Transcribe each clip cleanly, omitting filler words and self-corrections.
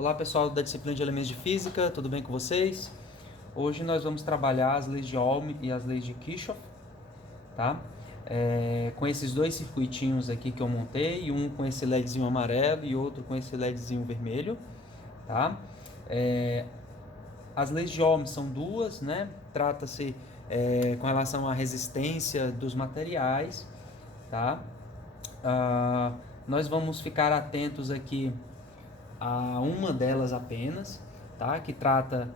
Olá pessoal da disciplina de Elementos de Física, tudo bem com vocês? Hoje nós vamos trabalhar as leis de Ohm e as leis de Kirchhoff, tá? Com esses dois circuitinhos aqui que eu montei, um com esse LEDzinho amarelo e outro com esse LEDzinho vermelho, tá? As leis de Ohm são duas, né? Trata-se com relação à resistência dos materiais, tá? Nós vamos ficar atentos aqui a uma delas apenas, tá? Que trata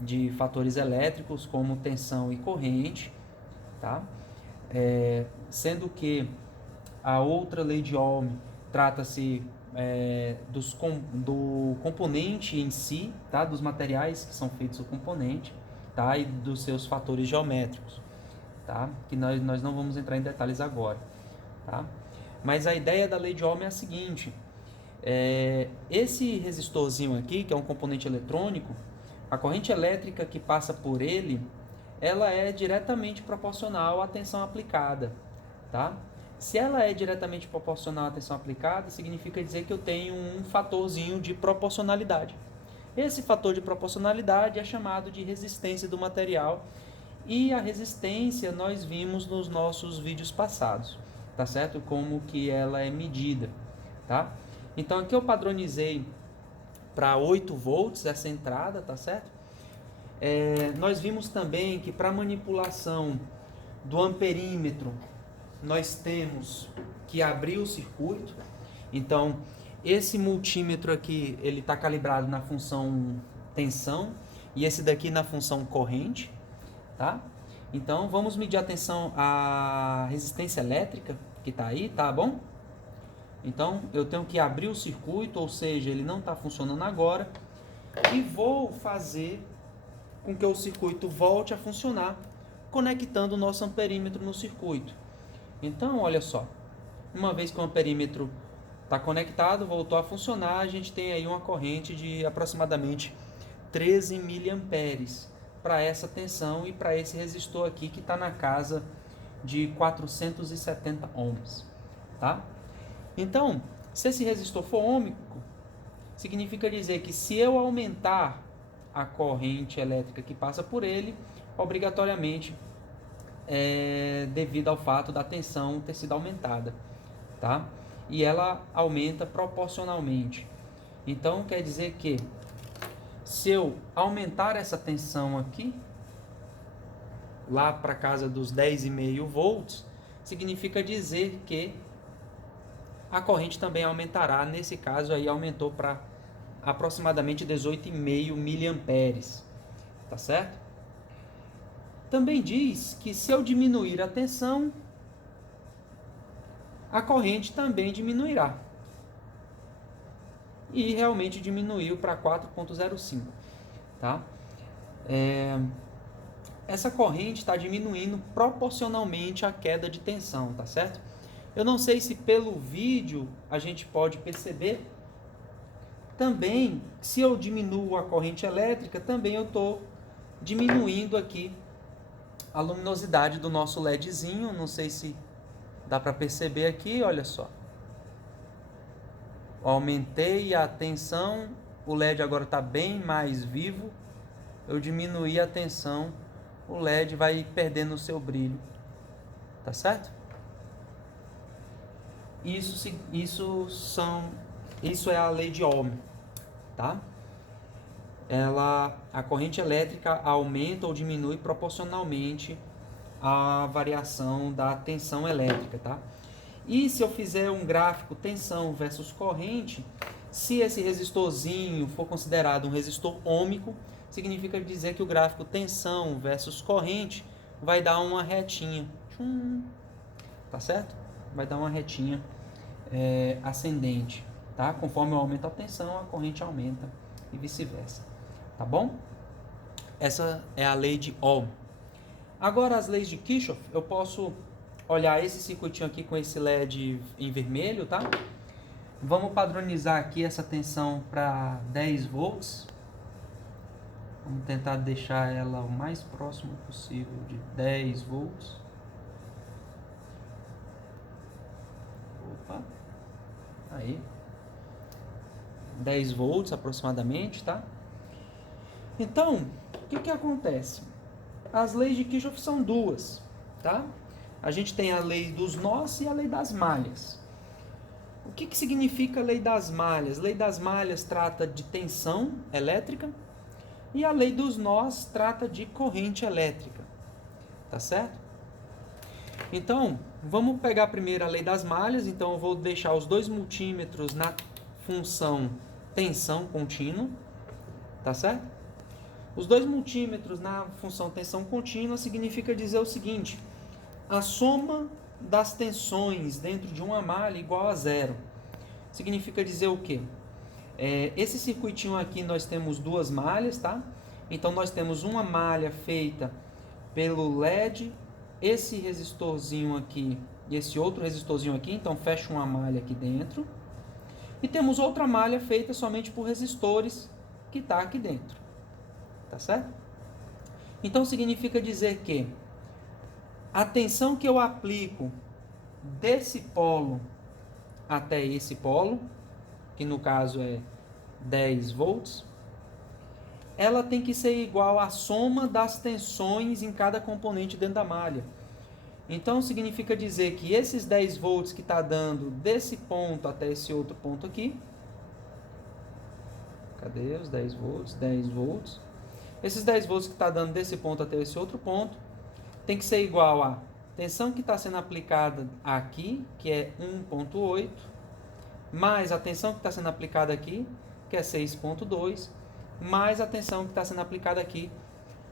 de fatores elétricos como tensão e corrente, tá? Sendo que a outra lei de Ohm trata-se do componente em si, tá? Dos materiais que são feitos do componente, tá? E dos seus fatores geométricos, tá? Que nós não vamos entrar em detalhes agora, tá? Mas a ideia da lei de Ohm é a seguinte: esse resistorzinho aqui, que é um componente eletrônico, a corrente elétrica que passa por ele, ela é diretamente proporcional à tensão aplicada, tá? Se ela é diretamente proporcional à tensão aplicada, significa dizer que eu tenho um fatorzinho de proporcionalidade. Esse fator de proporcionalidade é chamado de resistência do material, e a resistência nós vimos nos nossos vídeos passados, tá certo? Como que ela é medida, tá? Então aqui eu padronizei para 8 volts essa entrada, tá certo? Nós vimos também que para manipulação do amperímetro nós temos que abrir o circuito. Então esse multímetro aqui ele está calibrado na função tensão e esse daqui na função corrente, tá? Então vamos medir a tensão, a resistência elétrica que está aí, tá bom? Então eu tenho que abrir o circuito, ou seja, ele não está funcionando agora, e vou fazer com que o circuito volte a funcionar, conectando o nosso amperímetro no circuito. Então, olha só, uma vez que o amperímetro está conectado, voltou a funcionar, a gente tem aí uma corrente de aproximadamente 13 miliamperes para essa tensão e para esse resistor aqui que está na casa de 470 ohms, tá? Então, se esse resistor for ôhmico, significa dizer que se eu aumentar a corrente elétrica que passa por ele, obrigatoriamente devido ao fato da tensão ter sido aumentada, tá? E ela aumenta proporcionalmente. Então, quer dizer que se eu aumentar essa tensão aqui, lá para casa dos 10,5 volts, significa dizer que a corrente também aumentará. Nesse caso aí aumentou para aproximadamente 18,5 miliamperes, tá certo? Também diz que se eu diminuir a tensão, a corrente também diminuirá. E realmente diminuiu para 4,05, tá? Essa corrente está diminuindo proporcionalmente à queda de tensão, tá certo? Eu não sei se pelo vídeo a gente pode perceber. Também, se eu diminuo a corrente elétrica, também eu estou diminuindo aqui a luminosidade do nosso LEDzinho. Não sei se dá para perceber aqui, olha só. Aumentei a tensão, o LED agora está bem mais vivo. Eu diminuí a tensão, o LED vai perdendo o seu brilho, tá certo? Isso é a lei de Ohm, tá? A corrente elétrica aumenta ou diminui proporcionalmente à variação da tensão elétrica, tá? E se eu fizer um gráfico tensão versus corrente, se esse resistorzinho for considerado um resistor ôhmico, significa dizer que o gráfico tensão versus corrente vai dar uma retinha, tá certo? Vai dar uma retinha ascendente, tá? Conforme eu aumento a tensão, a corrente aumenta e vice-versa, tá bom? Essa é a lei de Ohm. Agora as leis de Kirchhoff, eu posso olhar esse circuitinho aqui com esse LED em vermelho, tá? Vamos padronizar aqui essa tensão para 10 volts. Vamos tentar deixar ela o mais próximo possível de 10 volts. Opa, aí. 10 volts aproximadamente, tá? Então, o que acontece? As leis de Kirchhoff são duas, tá? A gente tem a lei dos nós e a lei das malhas. O que significa a lei das malhas? A lei das malhas trata de tensão elétrica e a lei dos nós trata de corrente elétrica, tá certo? Então, vamos pegar primeiro a lei das malhas. Então, eu vou deixar os 2 multímetros na função tensão contínua, tá certo? Os 2 multímetros na função tensão contínua significa dizer o seguinte: a soma das tensões dentro de uma malha igual a zero. Significa dizer o quê? Esse circuitinho aqui nós temos 2 malhas, tá? Então nós temos uma malha feita pelo LED, esse resistorzinho aqui e esse outro resistorzinho aqui, então fecha uma malha aqui dentro. E temos outra malha feita somente por resistores que está aqui dentro, tá certo? Então significa dizer que a tensão que eu aplico desse polo até esse polo, que no caso é 10 volts, ela tem que ser igual à soma das tensões em cada componente dentro da malha. Então significa dizer que esses 10 volts que está dando desse ponto até esse outro ponto aqui, cadê os 10 volts? 10 volts. Esses 10 volts que está dando desse ponto até esse outro ponto, tem que ser igual à tensão que está sendo aplicada aqui, que é 1.8, mais a tensão que está sendo aplicada aqui, que é 6.2, mais a tensão que está sendo aplicada aqui,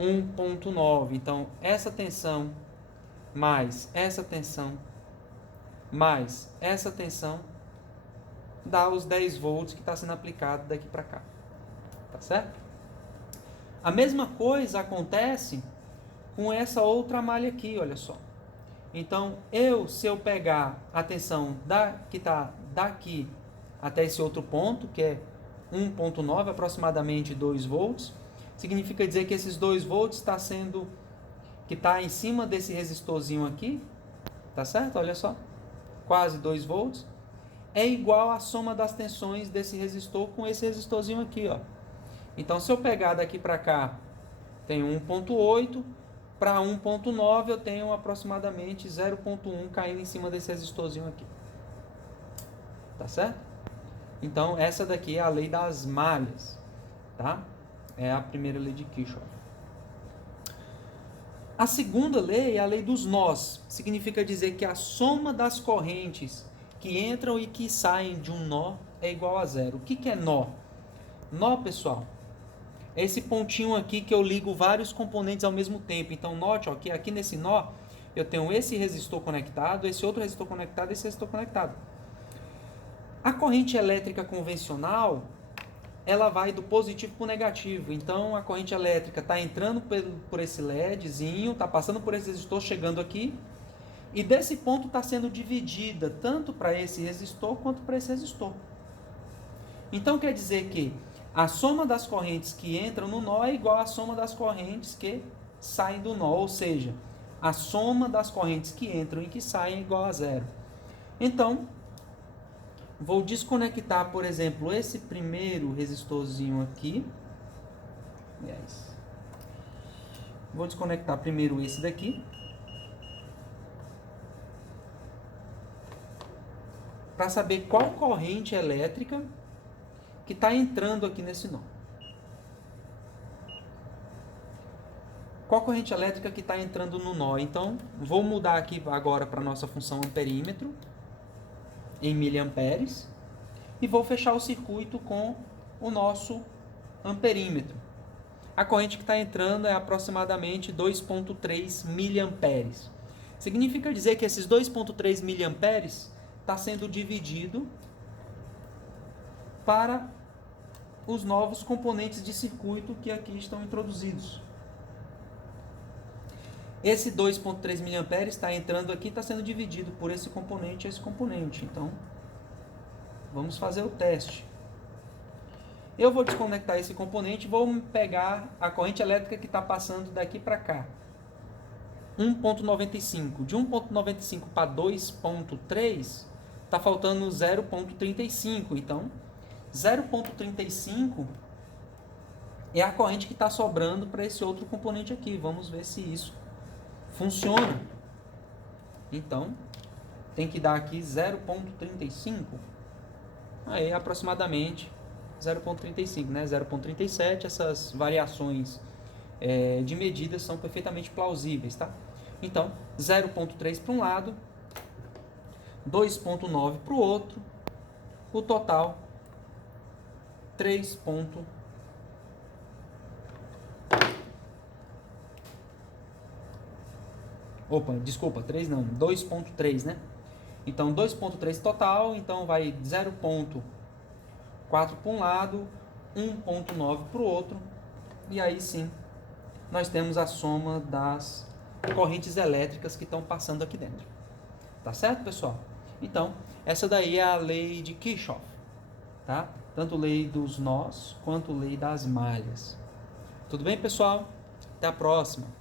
1.9. Então, essa tensão mais essa tensão mais essa tensão dá os 10 volts que está sendo aplicado daqui para cá. Tá certo? A mesma coisa acontece com essa outra malha aqui, olha só. Então, se eu pegar a tensão que está daqui até esse outro ponto, que é 1.9, aproximadamente 2 volts, significa dizer que esses 2 volts que está em cima desse resistorzinho aqui, tá certo? Olha só, quase 2 volts, é igual à soma das tensões desse resistor com esse resistorzinho aqui, ó. Então, se eu pegar daqui para cá, tenho 1.8, para 1.9 eu tenho aproximadamente 0.1 caindo em cima desse resistorzinho aqui. Tá certo? Então, essa daqui é a lei das malhas, tá? É a primeira lei de Kirchhoff. A segunda lei é a lei dos nós. Significa dizer que a soma das correntes que entram e que saem de um nó é igual a zero. O que é nó? Nó, pessoal, é esse pontinho aqui que eu ligo vários componentes ao mesmo tempo. Então, note, ó, que aqui nesse nó eu tenho esse resistor conectado, esse outro resistor conectado e esse resistor conectado. A corrente elétrica convencional, ela vai do positivo para o negativo. Então, a corrente elétrica está entrando por esse LEDzinho, está passando por esse resistor, chegando aqui. E desse ponto está sendo dividida tanto para esse resistor quanto para esse resistor. Então, quer dizer que a soma das correntes que entram no nó é igual à soma das correntes que saem do nó. Ou seja, a soma das correntes que entram e que saem é igual a zero. Então, vou desconectar, por exemplo, esse primeiro resistorzinho aqui. Vou desconectar primeiro esse daqui. Para saber qual corrente elétrica que está entrando aqui nesse nó. Qual corrente elétrica que está entrando no nó? Então, vou mudar aqui agora para a nossa função amperímetro, em miliamperes, e vou fechar o circuito com o nosso amperímetro. A corrente que está entrando é aproximadamente 2,3 miliamperes. Significa dizer que esses 2,3 miliamperes está sendo dividido para os novos componentes de circuito que aqui estão introduzidos. Esse 2,3 mA está entrando aqui, está sendo dividido por esse componente e esse componente. Então, vamos fazer o teste. Eu vou desconectar esse componente e vou pegar a corrente elétrica que está passando daqui para cá. 1,95. De 1,95 para 2,3, está faltando 0,35. Então, 0,35 é a corrente que está sobrando para esse outro componente aqui. Vamos ver se isso funciona. Então, tem que dar aqui 0,35. Aí, aproximadamente 0,35, né? 0,37. Essas variações de medidas são perfeitamente plausíveis, tá? Então, 0,3 para um lado, 2,9 para o outro, o total 3. Opa, desculpa, 3 não, 2,3, né? Então, 2,3 total, então vai 0,4 para um lado, 1,9 para o outro, e aí sim, nós temos a soma das correntes elétricas que estão passando aqui dentro. Tá certo, pessoal? Então, essa daí é a lei de Kirchhoff, tá? Tanto lei dos nós, quanto lei das malhas. Tudo bem, pessoal? Até a próxima!